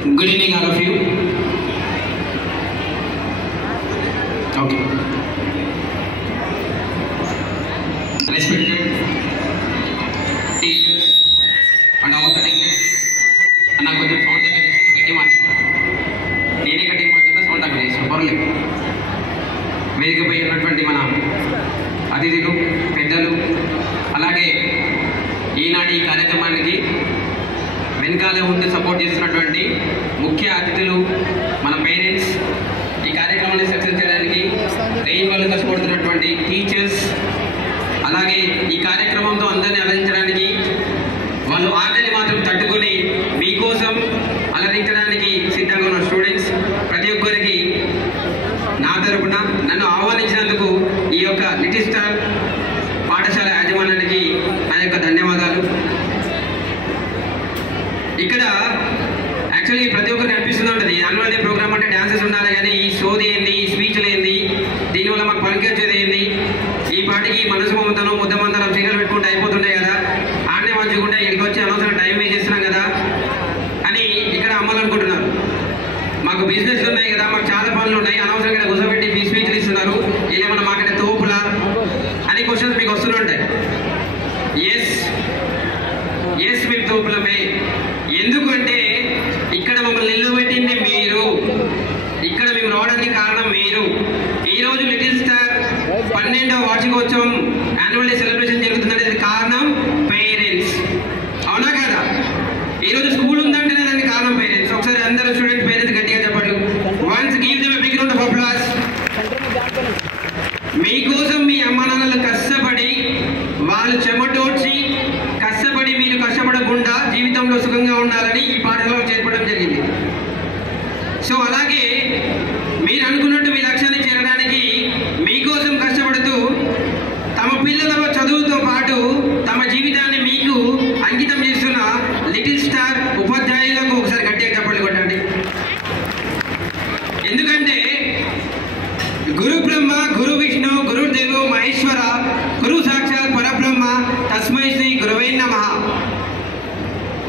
Good evening, all of you. Okay. Respected teachers and all the teachers. అన్న కొంచెం sound దగ్గర గట్టి మాట, నేనే గట్టి మాట్లాడితే సౌండ్ దగ్గర చేసాను పర్లేదు. వేదికపై ఉన్నటువంటి మన అతిథులు, పెద్దలు, అలాగే ఈనాటి ఈ కార్యక్రమానికి వెనకాలే ఉండి సపోర్ట్ చేస్తున్నటువంటి ముఖ్య అతిథులు, మన పేరెంట్స్, ఈ కార్యక్రమాన్ని సక్సెస్ చేయడానికి రెయిన్ వాళ్ళు కష్టపడుతున్నటువంటి టీచర్స్, అలాగే ఈ కార్యక్రమంతో అందరినీ అలరించడానికి వాళ్ళు ఆటని మాత్రం తట్టుకొని మీకోసం అలరించడానికి సిద్ధంగా ఉన్న స్టూడెంట్స్ ప్రతి ఒక్కరికి నా తరపున నన్ను ఆహ్వానించినందుకు ఈ యొక్క లిటిల్ స్టార్ పాఠశాల యాజమాన్యానికి నా యొక్క ధన్యవాదాలు. ఇక్కడ యాక్చువల్లీ ప్రతి ఒక్కరికి అనిపిస్తూ ఉంటుంది యాన్యువల్ డే ప్రోగ్రామ్ అంటే డ్యాన్సెస్ ఉండాలి, కానీ ఈ షోది ఏంది, ఈ స్పీచ్లు ఏంది, దీనివల్ల మాకు పనికొచ్చేది ఏంది, ఈ పాటికి మనసు మమతనం ముద్దమంతనం చీరలు పెట్టుకుంటే అయిపోతుండే కదా, ఆడనే మంచుకుంటే ఇక్కడికి వచ్చి అనవసరం టైం వేస్ట్ చేస్తున్నాం కదా అని ఇక్కడ అమ్మాలి అనుకుంటున్నారు. మాకు బిజినెస్లు ఉన్నాయి కదా, మాకు చాలా పనులు ఉన్నాయి, అనవసరంగా ఇక్కడ కూర్చోబెట్టి స్పీచ్లు ఇస్తున్నారు, ఇదేమన్నా మాకంటే తోపులా అని క్వశ్చన్స్ మీకు వస్తుంటాయి. ఎస్ మేము తోపులమే. ఎందుకంటే ఇక్కడ మమ్మల్ని నిలబెట్టింది మీరు, ఇక్కడ మేము రావడానికి కారణం మీరు. ఈరోజు లిటిల్ స్టార్ 12వ వార్షికోత్సవం యాన్యువల్ డే సెలబ్రేషన్ జరుగుతుందంటే కారణం పేరెంట్స్, అవునా కదా? ఈరోజు స్కూల్ ఉందంటేనే దానికి కారణం పేరెంట్స్. ఒకసారి అందరూ స్టూడెంట్స్ పేరెంట్స్ గట్టిగా చెప్పండి. Once give them a big round of applause. మీకోసం మీ అమ్మా నాన్నలు కష్టపడి, వాళ్ళు చెమటోడ్చి కష్టపడి, మీరు కష్టపడకుండా జీవితంలో సుఖంగా ఉండాలని ఈ పాఠశాలలో చేర్పడం జరిగింది. సో అలాగే మీరు అనుకున్నట్టు మీ లక్ష్యాన్ని చేరడానికి మీకోసం కష్టపడుతూ తమ పిల్లల చదువుతో పాటు తమ జీవితాన్ని మీకు అంకితం చేస్తున్న లిటిల్ స్టార్ ఉపాధ్యాయులకు ఒకసారి గట్టిగా చప్పట్లు కొట్టండి. ఎందుకంటే గురు బ్రహ్మ, గురు విష్ణు, గురుదేవో మహేశ్వర, గురు సాక్షాత్ పరబ్రహ్మ, తస్మై శ్రీ గురవే నమః.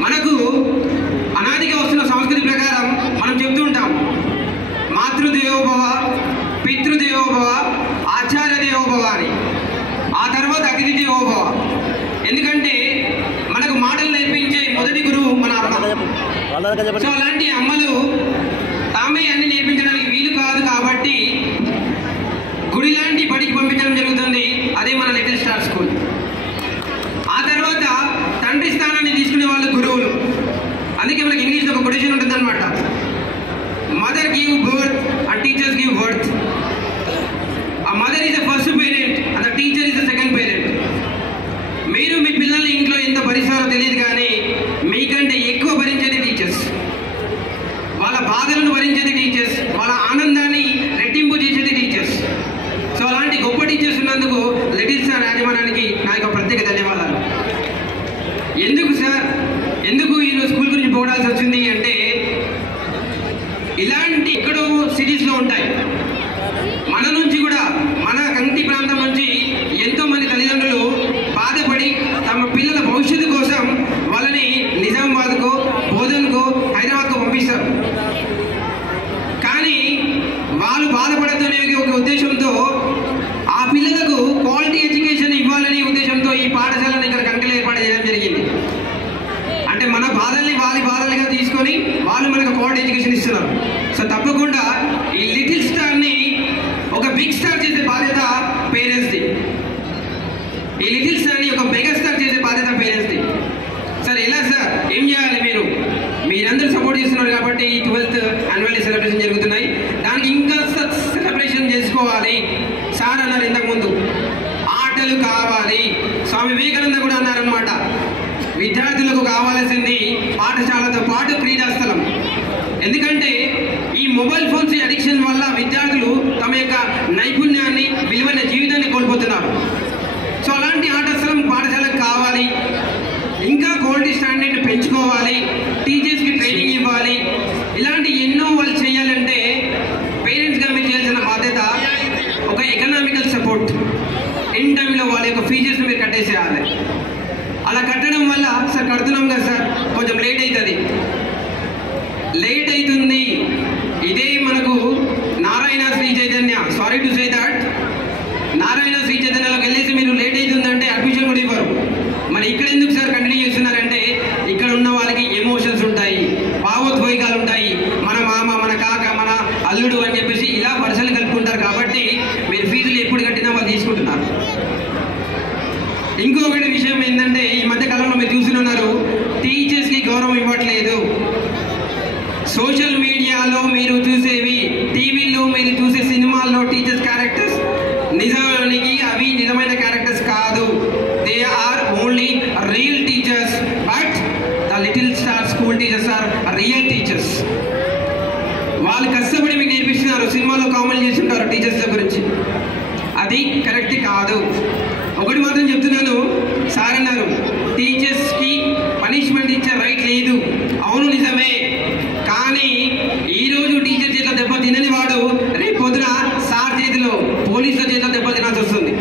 మనకు అనాదిగా వస్తున్న సంస్కృతి ప్రకారం మనం చెప్తూ ఉంటాం, మాతృదేవోభవ, పితృదేవోభవ, ఆచార్య దేవోభవ అని. ఆ తర్వాత అతిథి దేవోభవ. ఎందుకంటే మనకు మాటలు నేర్పించే మొదటి గురువు మన అమ్మ. సో అలాంటి అమ్మలు తామే అన్ని నేర్పించడానికి వీలు కాదు కాబట్టి గుడి లాంటి బడికి పంపించడం జరుగుతుంది. అదే మన లిటిల్ స్టార్ స్కూల్. ఆ తర్వాత తండ్రి స్థానాన్ని తీసుకునే వాళ్ళు గురువులు. అందుకే మనకి ఇంగ్లీష్లో ఒక కొటేషన్ ఉంటుంది అనమాట, mother give birth and teachers give worth. ఆ mother is the first parent and the teacher is the second parent. మీరు మీ పిల్లల్ని ఇంట్లో ఎంత భరిస్తారో తెలియదు, కానీ మీకంటే ఎక్కువ భరించేది టీచర్స్. వాళ్ళ బాధలను భరించేది టీచర్స్, వాళ్ళ ఆనందాన్ని రెట్టింపు చేసేది టీచర్స్. సో అలాంటి గొప్ప టీచర్స్ ఉన్నందుకు లిటిల్ స్టార్ యాజమాన్యానికి నా యొక్క ప్రత్యేక ధన్యవాదాలు. ఎందుకు సార్, ఎందుకు ఈ స్కూల్ గురించి పోవడాల్సి వచ్చింది అంటే, ఇలాంటి ఎక్కడో సిటీస్లో ఉంటాయి. మన నుంచి కూడా, మన కంటి ప్రాంతం నుంచి ఎంతో మంది తల్లిదండ్రులు బాధపడి తమ పిల్లల భవిష్యత్తు కోసం వాళ్ళని నిజామాబాద్కు, బోధన్కు, హైదరాబాద్కు పంపిస్తారు. కానీ వాళ్ళు బాధపడతోనే ఒక ఉద్దేశంతో ఆ పిల్లలకు క్వాలిటీ ఎడ్యుకేషన్ ఇవ్వాలనే ఉద్దేశంతో ఈ పాఠశాలను ఇక్కడ కంకెలు ఏర్పాటు చేయడం జరిగింది. అంటే మన బాధల్ని వాళ్ళ బాధలుగా తీసుకొని వాళ్ళు మనకు క్వాలిటీ ఎడ్యుకేషన్ ఇస్తున్నారు. సో తప్పకుండా ఈ లిటిల్ స్టార్ని ఒక బిగ్ స్టార్ చేసే బాధ్యత పేరెంట్స్ది. ఈ లిటిల్ స్టార్ని ఒక మెగా స్టార్ చేసే బాధ్యత పేరెంట్స్ది. సార్ ఎలా సార్, ఏం చేయాలి? మీరందరూ సపోర్ట్ చేస్తున్నారు కాబట్టి ఈ 12th యాన్యువల్ డే సెలబ్రేషన్ జరుగుతున్నాయి. దానికి ఇంకా సెలబ్రేషన్ చేసుకోవాలి. సార్ అన్నారు ఇంతకుముందు, ఆటలు కావాలి. స్వామి వివేకానంద కూడా అన్నారనమాట, విద్యార్థులకు కావాల్సింది పాఠశాలతో పాటు క్రీడాస్థలం. ఎందుకంటే ఈ మొబైల్ ఫోన్స్ అడిక్షన్ వల్ల విద్యార్థులు తమ యొక్క నైపుణ్యాన్ని, విలువైన జీవితాన్ని కోల్పోతున్నారు. సో అలాంటి ఆట స్థలం పాఠశాలకు కావాలి. ఇంకా క్వాలిటీ స్టాండర్డ్ పెంచుకోవాలి, టీచర్స్కి ట్రైనింగ్ ఇవ్వాలి. ఇలాంటి ఎన్నో వాళ్ళు చేయాలంటే పేరెంట్స్గా మీరు చేయాల్సిన బాధ్యత ఒక ఎకనామికల్ సపోర్ట్. ఇన్ టైంలో వాళ్ళ యొక్క ఫీజెస్ మీరు కట్టేసేయాలి. అలా కట్టడం వల్ల సార్ కడుతున్నాం కదా సార్, కొంచెం లేట్ అవుతుంది, లేదు. సోషల్ మీడియాలో మీరు చూసేవి, టీవీలో మీరు చూసే సినిమాల్లో టీచర్స్ క్యారెక్టర్స్ నిజానికి అవి నిజమైన క్యారెక్టర్స్ కాదు. They are only real teachers. But the little star school teachers are real teachers. వాళ్ళు కష్టపడి మీకు నేర్పిస్తున్నారు. సినిమాలో కామెంట్ చేస్తుంటారు టీచర్స్ గురించి, అది కరెక్ట్ కాదు. ఒకటి మాత్రం చెప్తున్నాను, సార్ అన్నారు టీచర్స్కి పనిష్మెంట్ ఇచ్చే రైట్ లేదు. అవును నిజమే, కానీ ఈరోజు టీచర్ చేతిలో దెబ్బ తినని వాడు రేపు పొద్దున సార్ చేతిలో, పోలీసుల చేతిలో దెబ్బ తినాల్సి వస్తుంది.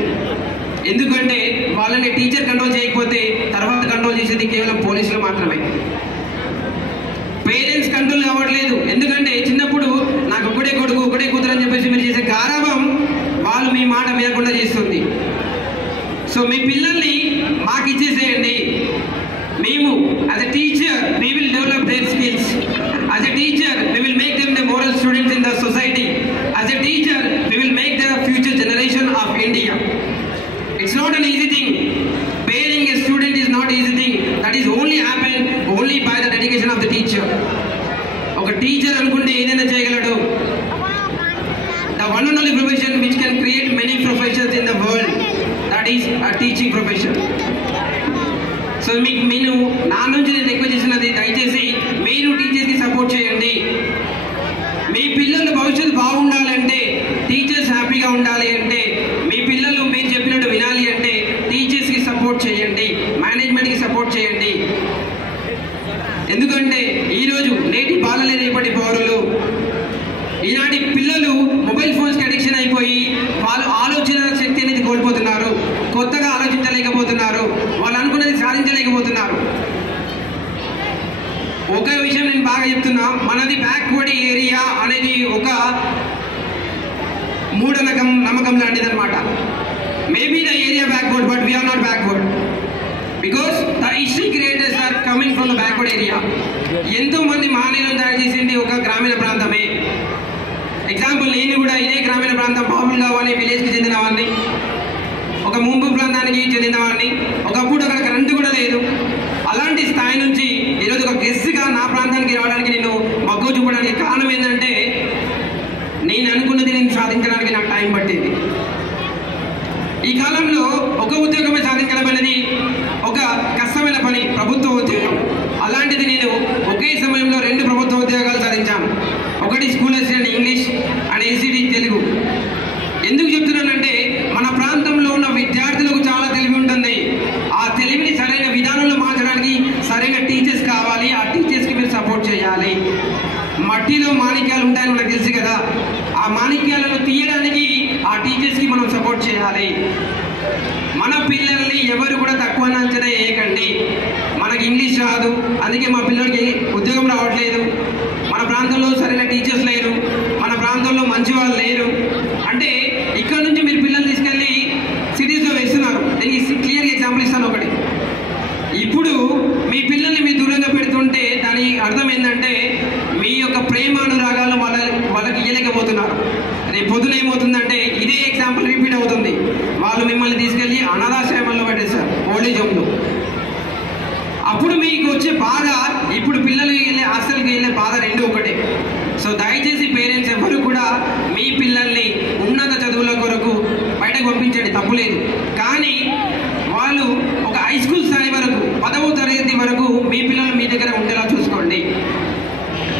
ఎందుకంటే వాళ్ళని టీచర్ కంట్రోల్ చేయకపోతే తర్వాత కంట్రోల్ చేసేది కేవలం పోలీసులు మాత్రమే. పేరెంట్స్ కంట్రోల్ అవ్వట్లేదు. ఎందుకంటే చిన్నప్పుడు నాకు ఒకటే కొడుకు ఒకటే కూతురు అని చెప్పేసి మీరు చేసే గారాబం వాళ్ళు మీ మాట వినకుండా చేస్తుంది. సో మీ పిల్లల్ని మాకు ఇచ్చేసేయండి. మేము as a teacher we will develop their skills. As a teacher we will make them the moral students in the society. As a teacher we will make the future generation of India. It's not an easy thing. Pairing a student is not easy thing. That is only happen only by the dedication of the teacher. ఒక teacher అనుకుంటే ఏదైనా చేయగలడు. The one and only profession which can create many professions in the world, that is a teaching profession. So మీరు నా నుంచి నేను request చేసినది, దయచేసి మీరు టీచర్స్కి సపోర్ట్ చేయండి. మీ పిల్లల భవిష్యత్తు బాగుండాలంటే, టీచర్స్ హ్యాపీగా ఉండాలి అంటే, మీ పిల్లలు మీరు చెప్పినట్టు వినాలి అంటే టీచర్స్కి సపోర్ట్ చేయండి, మేనేజ్మెంట్కి సపోర్ట్ చేయండి. ఎందుకంటే ఈరోజు నేటి బాలలే రేపటి పౌరులు. ఈనాటి పిల్లలు మొబైల్ ఫోన్స్కి అడిక్షన్ అయిపోయి వాళ్ళు ఆలోచన శక్తి అనేది కోల్పోతున్నారు. కొత్తగా ఆలోచించలేకపోతున్నారు. వాళ్ళు అనుకున్నది సాధించలేకపోతున్నారు. ఒక విషయం నేను బాగా చెప్తున్నా, మనది బ్యాక్వర్డ్ ఏరియా అనేది ఒక నమ్మకం లాంటిది అనమాట. Maybe the area backward, but we're not backward. Because the history creators are coming from the backward area. ఎంతో మంది మహనీయులను తయారు చేసింది ఒక గ్రామీణ ప్రాంతమే. ఎగ్జాంపుల్, నేను కూడా ఇదే గ్రామీణ ప్రాంతం బాబుల్గావ్ అనే విలేజ్కి చెందిన వాడిని, ఒక ముంపు ప్రాంతానికి చెందిన వాడిని. ఒకప్పుడు అక్కడ కరెంటు కూడా లేదు. అలాంటి స్థాయి నుంచి ఈరోజు ఒక గెస్ట్గా నా ప్రాంతానికి రావడానికి నేను మగ్గు చూపడానికి కారణం ఏంటంటే, నేను అనుకున్నది నేను సాధించడానికి నాకు టైం పట్టింది. ఈ కాలంలో ఒక ఉద్యోగమే సాధించడం అనేది ఒక కష్టమైన పని, ప్రభుత్వ ఉద్యోగం. అలాంటిది నేను ఒకే సమయంలో 2 ప్రభుత్వ ఉద్యోగాలు సాధించాను. ఒకటి school assistant English and ACD Telugu. ఎందుకు చెప్తున్నానంటే, మన ప్రాంతంలో ఉన్న విద్యార్థులకు చాలా తెలివి ఉంటుంది. ఆ తెలివిని సరైన విధానంలో మార్చడానికి సరైన టీచర్స్ కావాలి. ఆ టీచర్స్కి మీరు సపోర్ట్ చేయాలి. మట్టిలో మాణిక్యాలు ఉంటాయని మనకు తెలుసు కదా, ఆ మాణిక్యాలను తీయడానికి ఆ టీచర్స్కి మనం సపోర్ట్ చేయాలి. మన పిల్లల్ని ఎవరు కూడా తక్కువ అంచనా వేయకండి. మనకి ఇంగ్లీష్ రాదు, అందుకే మా పిల్లలకి ఉద్యోగం రావట్లేదు, మన ప్రాంతంలో సరైన టీచర్స్ లేరు, మన ప్రాంతంలో మంచి వాళ్ళు లేరు అంటే ఇక్కడ నుంచి మీరు పిల్లల్ని తీసుకెళ్ళి సిటీస్లో వేస్తున్నారు. దీనికి క్లియర్గా ఎగ్జాంపుల్ ఇస్తాను ఒకటి. ఇప్పుడు మీ పిల్లల్ని మీరు దూరంగా పెడుతుంటే దాని అర్థం ఏంటంటే, మీ యొక్క ప్రేమ అనురాగాలు వాళ్ళకి ఇయ్యలేకపోతున్నారు. రేపు పొద్దున ఏమవుతుందంటే ఇదే ఎగ్జాంపుల్ రిపీట్ అవుతుంది. వాళ్ళు మిమ్మల్ని తీసుకెళ్ళి అనాథాశ్రమంలో పెట్టేస్తారు, ఓల్డేజ్ హోమ్లో. అప్పుడు మీకు వచ్చే బాధ, ఇప్పుడు పిల్లలకి వెళ్ళే హాస్టల్కి వెళ్ళే బాధ 2 ఒకటే. సో దయచేసి పేరెంట్స్ ఎవరు కూడా మీ పిల్లల్ని ఉన్నత చదువుల కొరకు బయటకు పంపించండి, తప్పులేదు. కానీ వాళ్ళు ఒక హై స్కూల్ స్థాయి వరకు, 10వ తరగతి వరకు మీ పిల్లలు మీ దగ్గర ఉండేలా చూసుకోండి.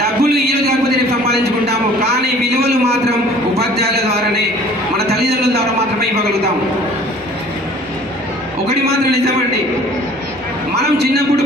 డబ్బులు ఈరోజు కాకపోతే రేపు సంపాదించుకుంటాము, కానీ విలువలు మాత్రం ఉపాధ్యాయుల ద్వారానే, మన తల్లిదండ్రుల ద్వారా మాత్రమే ఇవ్వగలుగుతాము. ఒకటి మాత్రం నిజమండి, మనం చిన్నప్పుడు